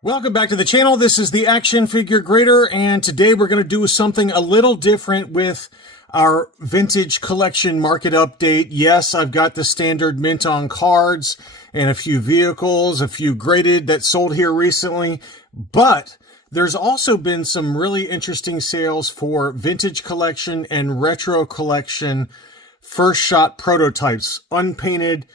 Welcome back to the channel. This is the Action Figure Grader, and today we're going to do something a little different with our vintage collection market update. Yes, I've got the standard mint on cards and a few vehicles, a few graded that sold here recently, but there's also been some really interesting sales for vintage collection and retro collection first shot prototypes, unpainted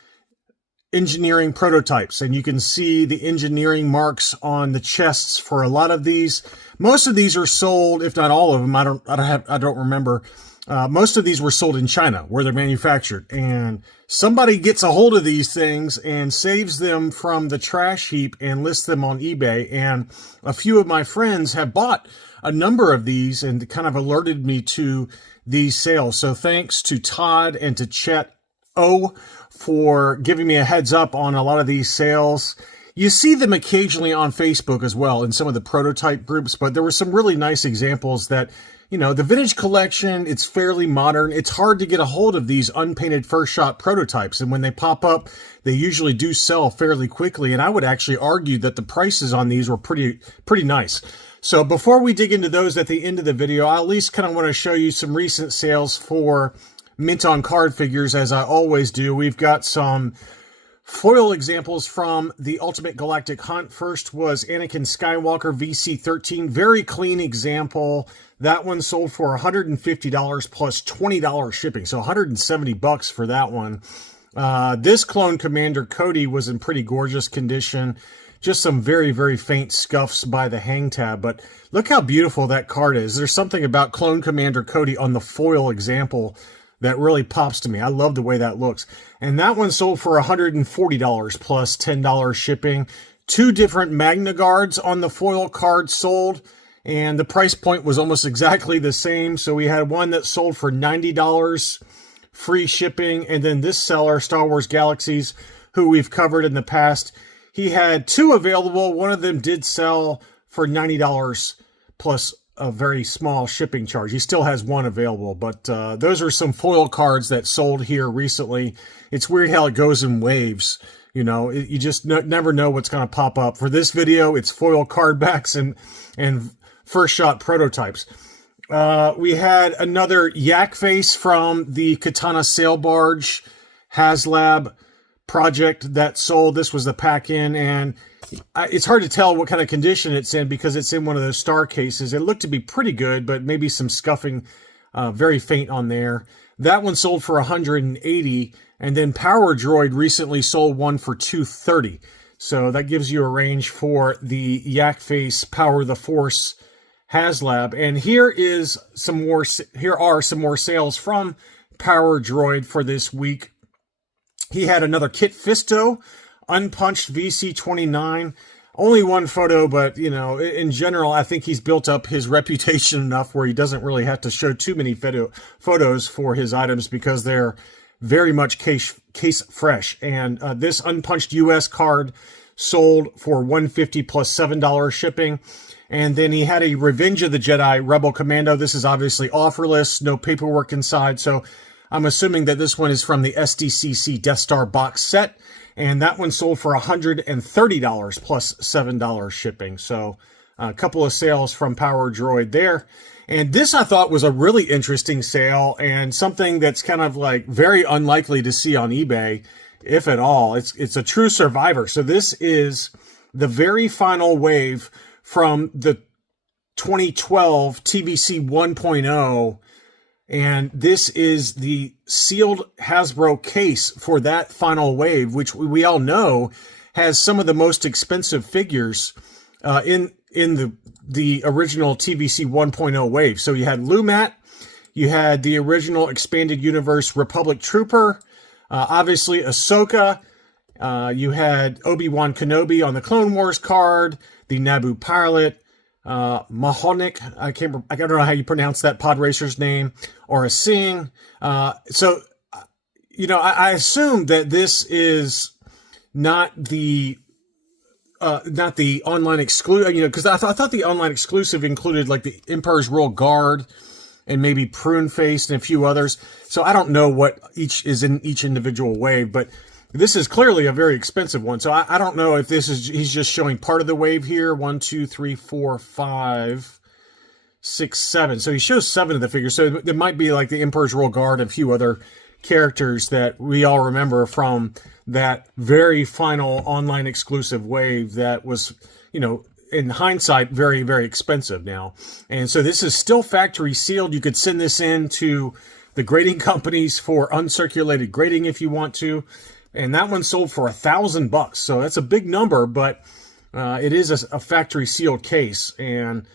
engineering prototypes, and you can see the engineering marks on the chests for a lot of these. Most of these are sold, if not all of them. I don't remember. Most of these were sold in China, where they're manufactured, and somebody gets a hold of these things and saves them from the trash heap and lists them on eBay. And a few of my friends have bought a number of these and kind of alerted me to these sales. So thanks to Todd and to Chet O for giving me a heads up on a lot of these sales. You see them occasionally on Facebook as well in some of the prototype groups, but there were some really nice examples that, you know, the vintage collection, it's fairly modern. It's hard to get a hold of these unpainted first shot prototypes, and when they pop up, they usually do sell fairly quickly, and I would actually argue that the prices on these were pretty nice. So before we dig into those at the end of the video, I at least kind of want to show you some recent sales for mint on card figures, as I always do. We've got some foil examples from the Ultimate Galactic Hunt. First was Anakin Skywalker VC-13. Very clean example. That one sold for $150 plus $20 shipping, so $170 for that one. This clone Commander Cody was in pretty gorgeous condition. Just some very faint scuffs by the hang tab, but look how beautiful that card is. There's something about Clone Commander Cody on the foil example that really pops to me. I love the way that looks. And that one sold for $140 plus $10 shipping. Two different Magna Guards on the foil card sold, and the price point was almost exactly the same. So we had one that sold for $90, free shipping, and then this seller, Star Wars Galaxies, who we've covered in the past, he had two available. One of them did sell for $90 plus a very small shipping charge. He still has one available, but those are some foil cards that sold here recently. It's weird how it goes in waves. You know, you just never know what's going to pop up. For this video, it's foil card backs and first shot prototypes. We had another yak face from the Katana Sail Barge HasLab project that sold. This was the pack-in, and it's hard to tell what kind of condition it's in because it's in one of those star cases. It looked to be pretty good, but maybe some scuffing, very faint on there. That one sold for $180, and then Power Droid recently sold one for $230. So that gives you a range for the yak face Power the Force HasLab. And here are some more sales from Power Droid for this week. He had another Kit Fisto, unpunched VC-29. Only one photo, but, you know, in general, I think he's built up his reputation enough where he doesn't really have to show too many photos for his items because they're very much case fresh. And this unpunched US card sold for $150 plus $7 shipping. And then he had a Revenge of the Jedi Rebel Commando. This is obviously offerless, no paperwork inside, so I'm assuming that this one is from the SDCC Death Star box set, and that one sold for $130 plus $7 shipping. So a couple of sales from Power Droid there. And this I thought was a really interesting sale and something that's kind of like very unlikely to see on eBay, if at all. It's a true survivor. So this is the very final wave from the 2012 TVC 1.0. And this is the sealed Hasbro case for that final wave, which we all know has some of the most expensive figures in the original TVC 1.0 wave. So you had Lumat, you had the original Expanded Universe Republic Trooper, obviously Ahsoka, you had Obi-Wan Kenobi on the Clone Wars card, the Naboo pilot, Mahonik, I don't know how you pronounce that pod racer's name, or a Sing. So, you know, I assume that this is not the online exclusive, you know, because I thought the online exclusive included like the Emperor's Royal Guard and maybe Prune Faced and a few others. So I don't know what each is in each individual wave, but This is clearly a very expensive one. So I don't know if he's just showing part of the wave here. 1, 2, 3, 4, 5, 6, 7. So he shows 7 of the figures. So there might be like the Emperor's Royal Guard and a few other characters that we all remember from that very final online exclusive wave that was, in hindsight, very, very expensive now. And so this is still factory sealed. You could send this in to the grading companies for uncirculated grading if you want to. And that one sold for $1,000. So that's a big number, but it is a factory sealed case. And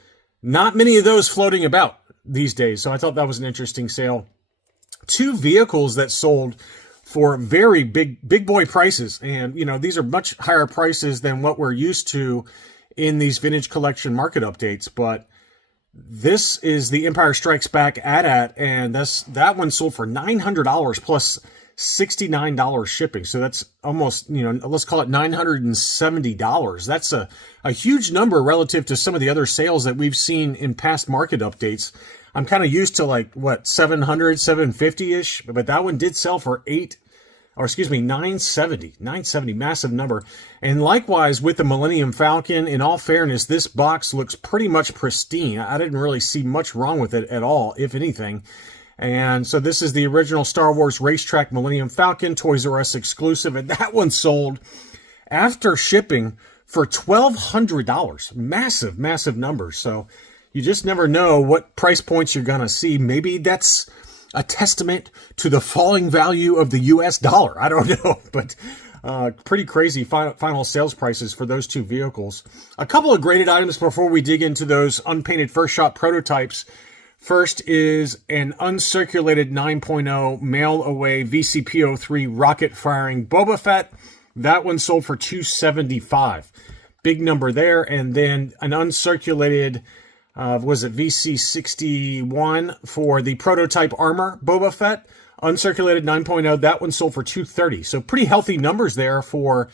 not many of those floating about these days. So I thought that was an interesting sale. 2 vehicles that sold for very big boy prices. And, these are much higher prices than what we're used to in these vintage collection market updates. But this is the Empire Strikes Back AT-AT, and that one sold for $900 plus $69 shipping. So that's almost, let's call it $970. That's a huge number relative to some of the other sales that we've seen in past market updates. I'm kind of used to like, what, 700, 750-ish, but that one did sell for $970, massive number. And likewise with the Millennium Falcon, in all fairness, this box looks pretty much pristine. I didn't really see much wrong with it at all, if anything. And so this is the original Star Wars Racetrack Millennium Falcon, Toys R Us exclusive, and that one sold after shipping for $1,200. Massive numbers. So you just never know what price points you're going to see. Maybe that's a testament to the falling value of the US dollar. I don't know, but pretty crazy final sales prices for those 2 vehicles. A couple of graded items before we dig into those unpainted first shot prototypes. First is an uncirculated 9.0 mail away VCP-03 rocket firing Boba Fett. That one sold for $275. Big number there. And then an uncirculated was it VC61 for the prototype armor Boba Fett, uncirculated 9.0. That one sold for $230. So pretty healthy numbers there for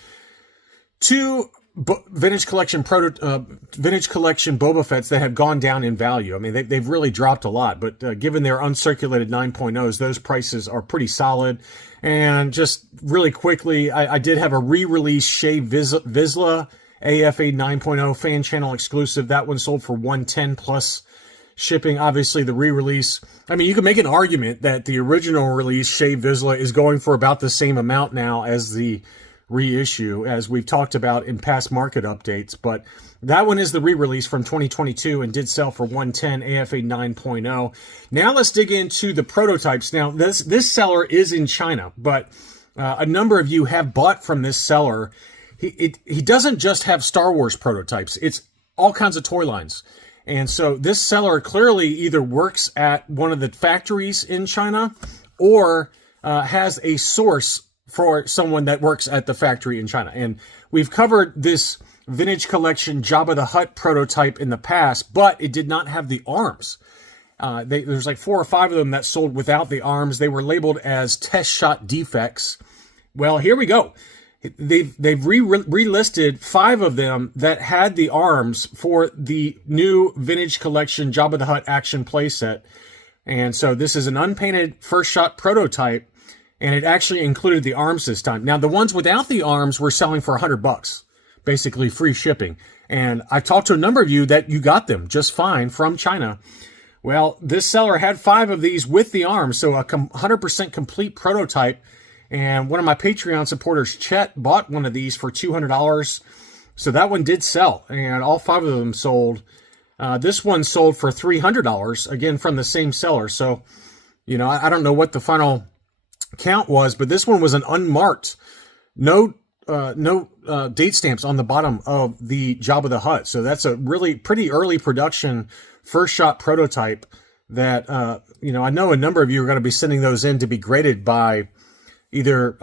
2 vintage collection Boba Fetts that have gone down in value. I mean, they've really dropped a lot, but given their uncirculated 9.0s, those prices are pretty solid. And just really quickly, I did have a re-release Shea Vizsla AFA 9.0 fan channel exclusive. That one sold for $110 plus shipping. Obviously, the re-release. I mean, you can make an argument that the original release, Shea Vizsla, is going for about the same amount now as the reissue, as we've talked about in past market updates. But that one is the re-release from 2022 and did sell for $110 AFA 9.0. Now let's dig into the prototypes. Now, this seller is in China, but a number of you have bought from this seller. He doesn't just have Star Wars prototypes. It's all kinds of toy lines. And so this seller clearly either works at one of the factories in China or has a source for someone that works at the factory in China. And we've covered this vintage collection Jabba the Hutt prototype in the past, but it did not have the arms. There's like 4 or 5 of them that sold without the arms. They were labeled as test shot defects. Well, here we go. They've relisted 5 of them that had the arms for the new vintage collection Jabba the Hutt action playset. And so this is an unpainted first shot prototype, and it actually included the arms this time. Now, the ones without the arms were selling for $100, basically free shipping. And I talked to a number of you that you got them just fine from China. Well, this seller had 5 of these with the arms, so a 100% complete prototype. And one of my Patreon supporters, Chet, bought one of these for $200. So that one did sell, and all 5 of them sold. This one sold for $300, again, from the same seller. So, I don't know what the final count was, but this one was an unmarked, no date stamps on the bottom of the Jabba the Hutt. So that's a really pretty early production first shot prototype that, I know a number of you are going to be sending those in to be graded by either,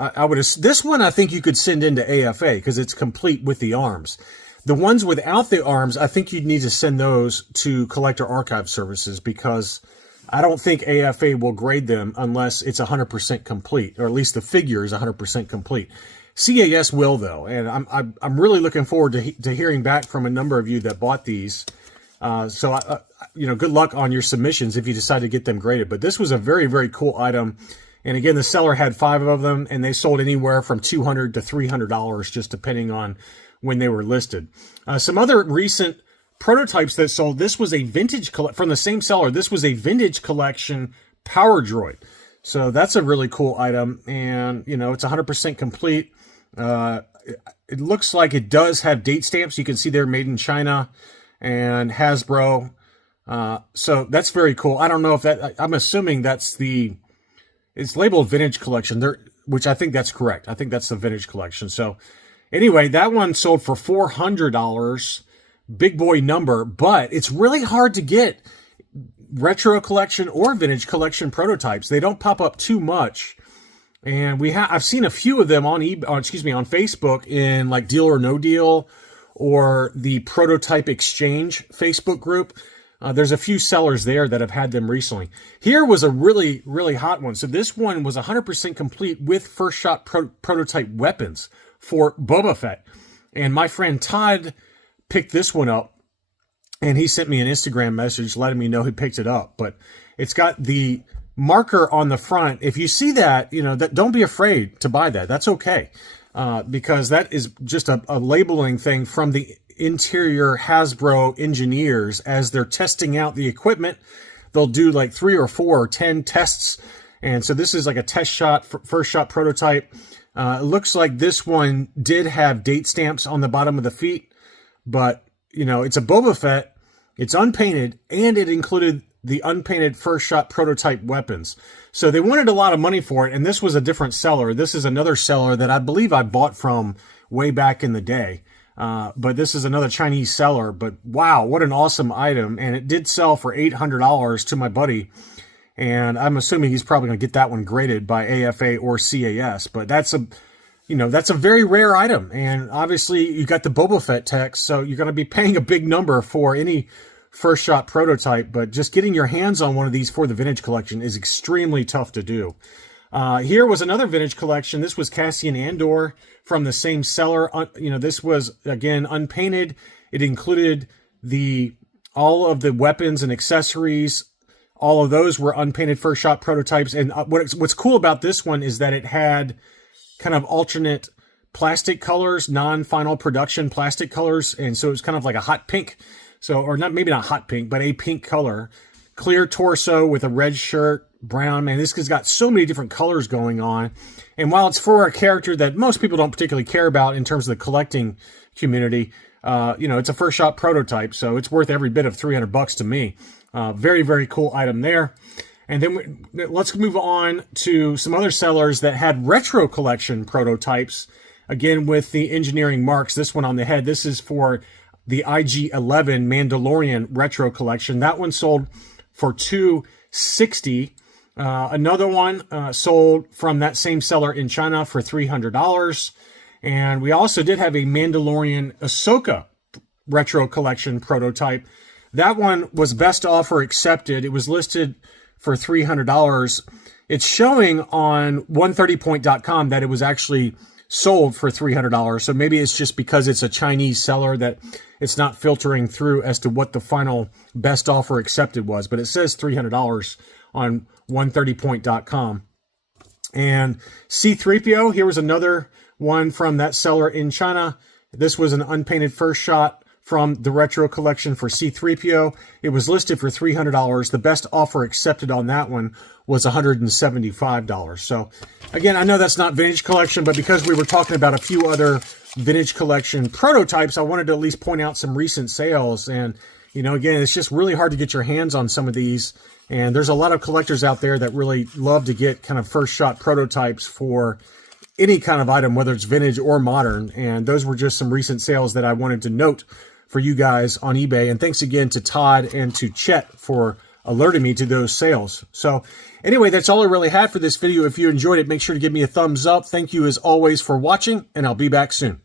this one I think you could send into AFA because it's complete with the arms. The ones without the arms, I think you'd need to send those to Collector Archive Services because I don't think AFA will grade them unless it's 100% complete, or at least the figure is 100% complete. CAS will, though, and I'm really looking forward to hearing back from a number of you that bought these. So good luck on your submissions if you decide to get them graded. But this was a very, very cool item. And again, the seller had 5 of them, and they sold anywhere from $200 to $300, just depending on when they were listed. Some other recent prototypes that sold, this was a vintage, from the same seller, this was a vintage collection Power Droid. So that's a really cool item, and you know, it's 100% complete. It looks like it does have date stamps. You can see they're made in China and Hasbro. So that's very cool. I don't know if that, I'm assuming that's it's labeled vintage collection there, which I think that's correct. I think that's the vintage collection. So anyway, that one sold for $400, big boy number, but it's really hard to get retro collection or vintage collection prototypes. They don't pop up too much. And I've seen a few of them on on Facebook in like Deal or No Deal or the Prototype Exchange Facebook group. There's a few sellers there that have had them recently. Here was a really, really hot one. So this one was 100% complete with first shot prototype weapons for Boba Fett. And my friend Todd picked this one up, and he sent me an Instagram message letting me know he picked it up. But it's got the marker on the front. If you see that, you know, don't be afraid to buy that. That's okay. Because that is just a labeling thing from the interior Hasbro engineers as they're testing out the equipment. They'll do like 3 or 4 or 10 tests. And so this is like a test shot, first shot prototype. It looks like this one did have date stamps on the bottom of the feet, but you know, it's a Boba Fett, it's unpainted, and it included the unpainted first shot prototype weapons. So they wanted a lot of money for it, and this was a different seller. This is another seller that I believe I bought from way back in the day. But this is another Chinese seller. But wow, what an awesome item. And it did sell for $800 to my buddy. And I'm assuming he's probably going to get that one graded by AFA or CAS. But that's a very rare item. And obviously you got the Boba Fett text, so you're going to be paying a big number for any first shot prototype, but just getting your hands on one of these for the vintage collection is extremely tough to do. Here was another vintage collection. This was Cassian Andor from the same seller. This was, again, unpainted. It included all of the weapons and accessories. All of those were unpainted first shot prototypes. And what's cool about this one is that it had kind of alternate plastic colors, non-final production plastic colors. And so it was kind of like a hot pink. So, or not, maybe not hot pink, but a pink color. Clear torso with a red shirt, brown. Man, this has got so many different colors going on. And while it's for a character that most people don't particularly care about in terms of the collecting community, it's a first shot prototype, so it's worth every bit of $300 to me. Very, very cool item there. And then let's move on to some other sellers that had retro collection prototypes, again with the engineering marks. This one on the head, this is for the IG-11 Mandalorian retro collection. That one sold for $260. Another one sold from that same seller in China for $300. And we also did have a Mandalorian Ahsoka retro collection prototype. That one was best offer accepted. It was listed for $300. It's showing on 130point.com that it was actually sold for $300. So maybe it's just because it's a Chinese seller that it's not filtering through as to what the final best offer accepted was. But it says $300 on 130point.com. And C-3PO, here was another one from that seller in China. This was an unpainted first shot from the retro collection for C-3PO. It was listed for $300. The best offer accepted on that one was $175. So again, I know that's not vintage collection, but because we were talking about a few other vintage collection prototypes, I wanted to at least point out some recent sales. And, again, it's just really hard to get your hands on some of these. And there's a lot of collectors out there that really love to get kind of first shot prototypes for any kind of item, whether it's vintage or modern. And those were just some recent sales that I wanted to note for you guys on eBay. And thanks again to Todd and to Chet for alerting me to those sales. So anyway, that's all I really had for this video. If you enjoyed it, make sure to give me a thumbs up. Thank you as always for watching, and I'll be back soon.